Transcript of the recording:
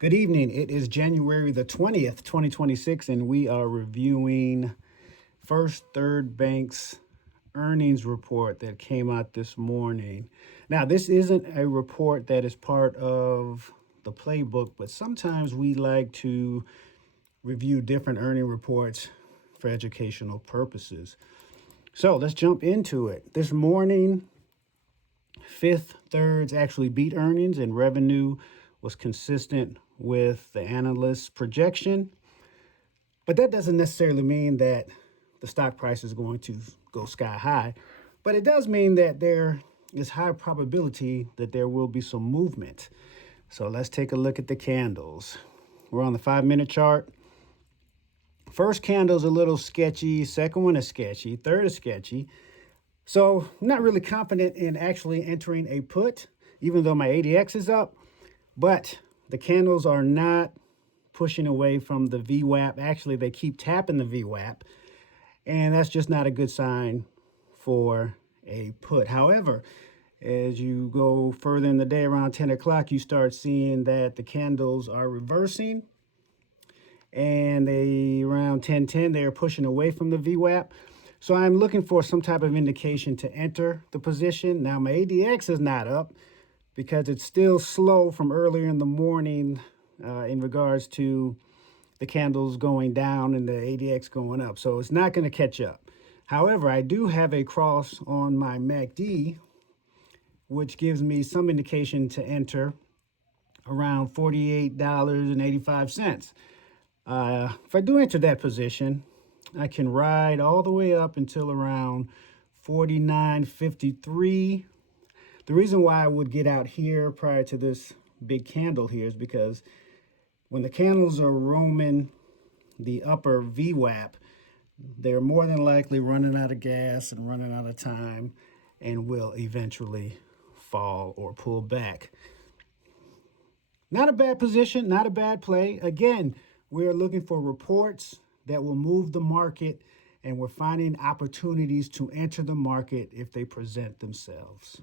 Good evening. It is January the 20th, 2026, and we are reviewing First Third Bank's earnings report that came out this morning. Now, this isn't a report that is part of the playbook, but sometimes we like to review different earning reports for educational purposes. So let's jump into it. This morning, Fifth Thirds actually beat earnings, and revenue was consistent with the analyst's projection. But that doesn't necessarily mean that the stock price is going to go sky high. But it does mean that there is high probability that there will be some movement. So let's take a look at the candles. We're on the 5-minute chart. First candle's a little sketchy. Second one is sketchy. Third is sketchy. So I'm not really confident in actually entering a put, even though my ADX is up. But the candles are not pushing away from the VWAP. Actually, they keep tapping the VWAP. And that's just not a good sign for a put. However, as you go further in the day around 10 o'clock, you start seeing that the candles are reversing. And around 10:10, they are pushing away from the VWAP. So I'm looking for some type of indication to enter the position. Now, my ADX is not up because it's still slow from earlier in the morning in regards to the candles going down and the ADX going up. So it's not going to catch up. However, I do have a cross on my MACD, which gives me some indication to enter around $48.85. If I do enter that position, I can ride all the way up until around 49.53. The reason why I would get out here prior to this big candle here is because when the candles are roaming the upper VWAP, they're more than likely running out of gas and running out of time and will eventually fall or pull back. Not a bad position, not a bad play. Again, we're looking for reports that will move the market, and we're finding opportunities to enter the market if they present themselves.